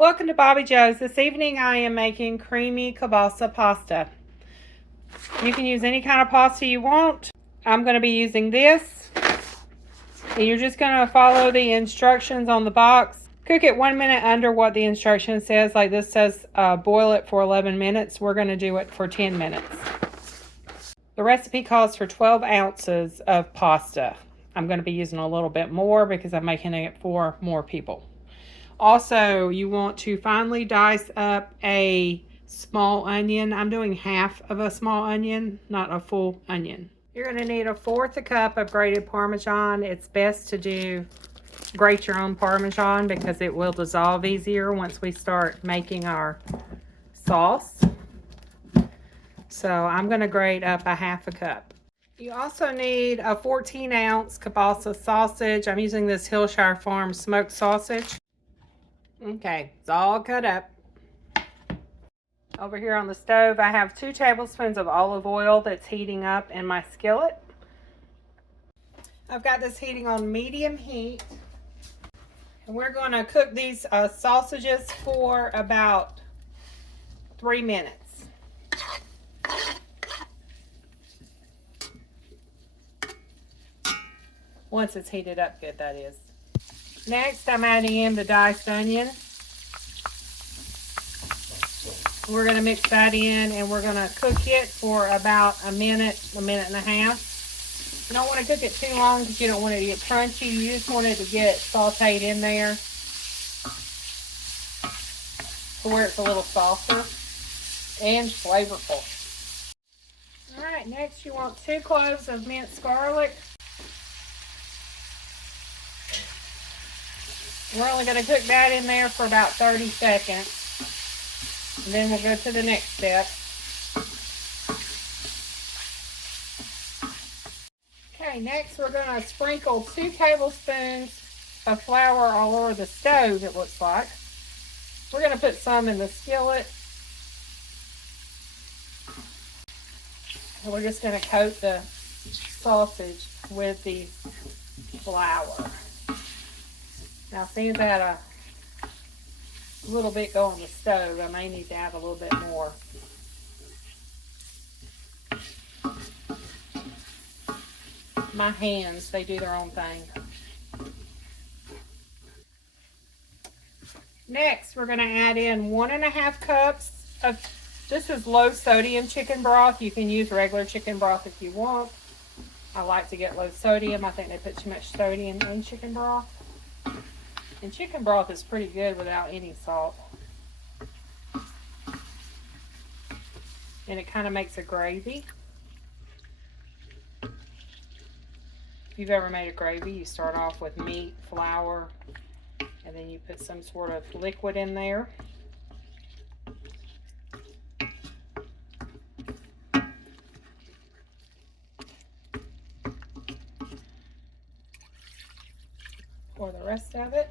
Welcome to Bobbi Jo's. This evening I am making creamy kielbasa pasta. You can use any kind of pasta you want. I'm going to be using this. And you're just going to follow the instructions on the box. Cook it 1 minute under what the instruction says. Like this says boil it for 11 minutes. We're going to do it for 10 minutes. The recipe calls for 12 ounces of pasta. I'm going to be using a little bit more because I'm making it for more people. Also, you want to finely dice up a small onion. I'm doing half of a small onion, not a full onion. You're going to need 1/4 cup of grated Parmesan. It's best to grate your own Parmesan because it will dissolve easier once we start making our sauce. So I'm going to grate up 1/2 cup. You also need a 14-ounce kielbasa sausage. I'm using this Hillshire Farm smoked sausage. Okay, it's all cut up. Over here on the stove, I have 2 tablespoons of olive oil that's heating up in my skillet. I've got this heating on medium heat. And we're going to cook these sausages for about 3 minutes. Once it's heated up good, that is. Next, I'm adding in the diced onion. We're going to mix that in and we're going to cook it for about a minute and a half. You don't want to cook it too long because you don't want it to get crunchy. You just want it to get sauteed in there to where it's a little softer and flavorful. Alright, next you want 2 cloves of minced garlic. We're only going to cook that in there for about 30 seconds. And then we'll go to the next step. Okay, next we're going to sprinkle 2 tablespoons of flour all over the stove, it looks like. We're going to put some in the skillet. And we're just going to coat the sausage with the flour. Now see that a little bit go on the stove. I may need to add a little bit more. My hands, they do their own thing. Next, we're going to add in 1.5 cups of, this is low sodium chicken broth. You can use regular chicken broth if you want. I like to get low sodium. I think they put too much sodium in chicken broth. And chicken broth is pretty good without any salt. And it kind of makes a gravy. If you've ever made a gravy, you start off with meat, flour, and then you put some sort of liquid in there. Pour the rest of it.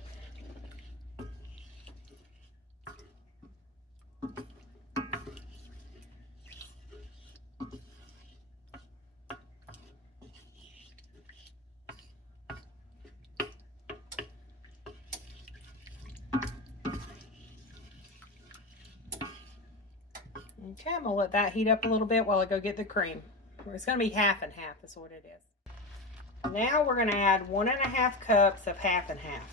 Okay, I'm going to let that heat up a little bit while I go get the cream. It's going to be half and half is what it is. Now we're going to add 1.5 cups of half and half.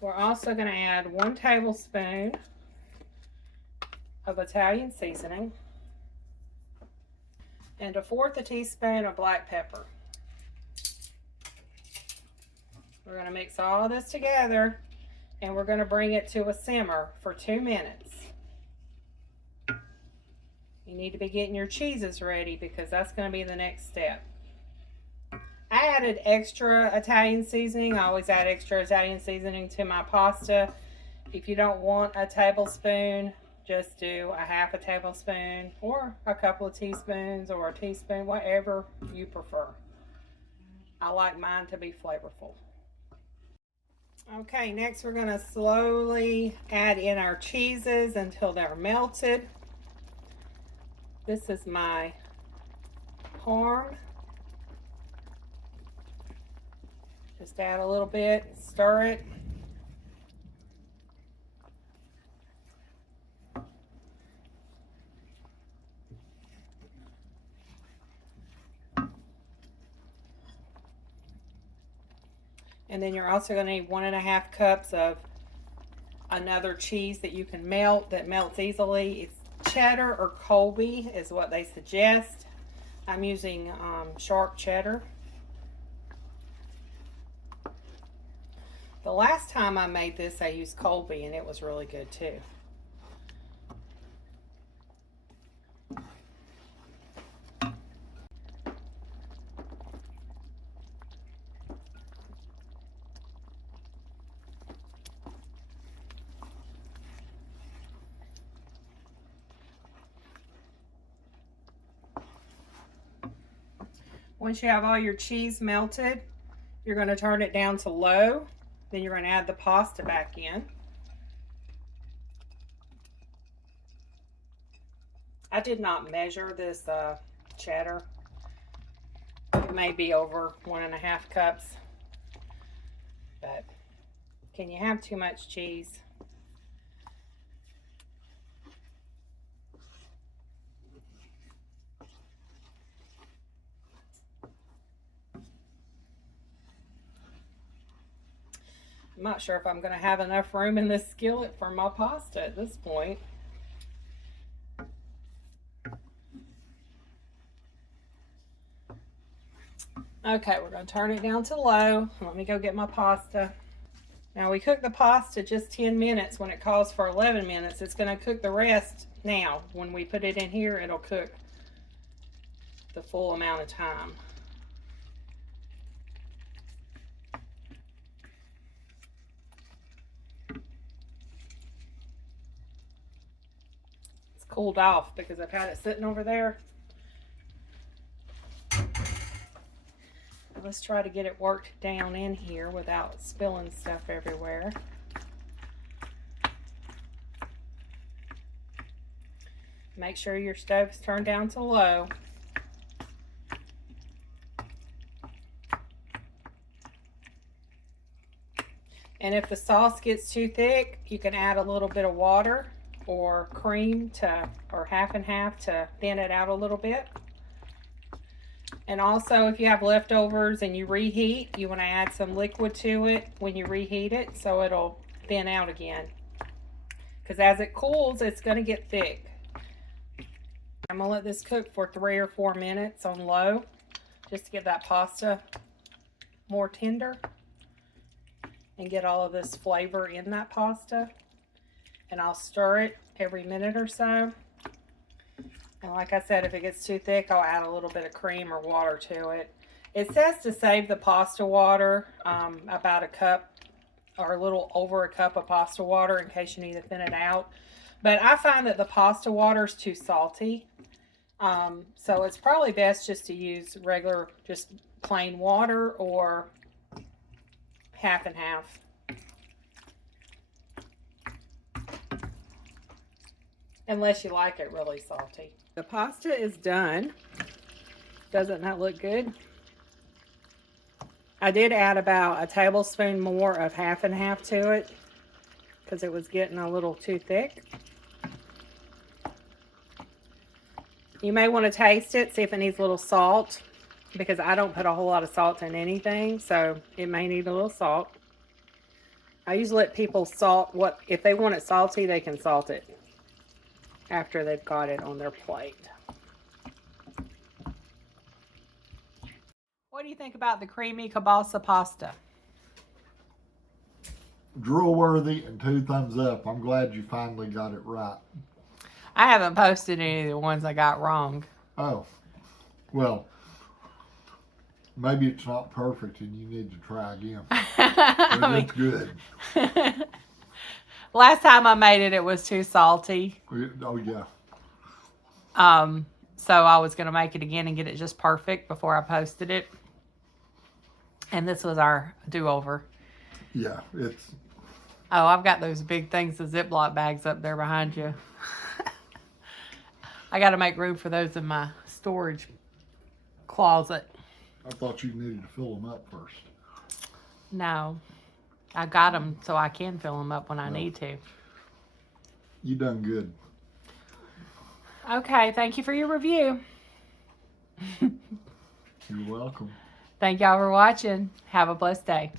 We're also going to add 1 tablespoon of Italian seasoning and 1/4 teaspoon of black pepper. We're going to mix all this together and we're going to bring it to a simmer for 2 minutes. You need to be getting your cheeses ready because that's going to be the next step. I added extra Italian seasoning. I always add extra Italian seasoning to my pasta. If you don't want a tablespoon, just do 1/2 tablespoon or a couple of teaspoons or a teaspoon, whatever you prefer. I like mine to be flavorful. Okay, next we're going to slowly add in our cheeses until they're melted. This is my harm. Just add a little bit, stir it. And then you're also going to need 1.5 cups of another cheese that you can melt, that melts easily. It's cheddar or Colby is what they suggest. I'm using sharp cheddar. The last time I made this, I used Colby, and it was really good too. Once you have all your cheese melted, you're going to turn it down to low. Then you're going to add the pasta back in. I did not measure this cheddar. It may be over 1.5 cups. But can you have too much cheese? I'm not sure if I'm going to have enough room in this skillet for my pasta at this point. Okay, we're going to turn it down to low. Let me go get my pasta. Now we cook the pasta just 10 minutes when it calls for 11 minutes. It's going to cook the rest now. When we put it in here, it'll cook the full amount of time. Cooled off because I've had it sitting over there. Let's try to get it worked down in here without spilling stuff everywhere. Make sure your stove's turned down to low. And if the sauce gets too thick, you can add a little bit of water or cream or half and half to thin it out a little bit. And also, if you have leftovers and you reheat, you want to add some liquid to it when you reheat it so it'll thin out again. Because as it cools, it's going to get thick. I'm going to let this cook for 3 or 4 minutes on low just to get that pasta more tender and get all of this flavor in that pasta. And I'll stir it every minute or so. And like I said, if it gets too thick, I'll add a little bit of cream or water to it. It says to save the pasta water, about a cup or a little over a cup of pasta water in case you need to thin it out. But I find that the pasta water is too salty. So it's probably best just to use regular, just plain water or half and half. Unless you like it really salty. The pasta is done. Doesn't that look good? I did add about a tablespoon more of half and half to it because it was getting a little too thick. You may want to taste it, see if it needs a little salt, because I don't put a whole lot of salt in anything, so it may need a little salt. I usually let people salt if they want it salty, they can salt it after they've got it on their plate. What do you think about the creamy kielbasa pasta? Drool-worthy and 2 thumbs up. I'm glad you finally got it right. I haven't posted any of the ones I got wrong. Oh, well, maybe it's not perfect and you need to try again. But it's good. Last time I made it, it was too salty. Oh, yeah. So I was going to make it again and get it just perfect before I posted it. And this was our do-over. Yeah, it's... Oh, I've got those big things, the Ziploc bags up there behind you. I got to make room for those in my storage closet. I thought you needed to fill them up first. No. I got them so I can fill them up when I need to. You done good. Okay, thank you for your review. You're welcome. Thank y'all for watching. Have a blessed day.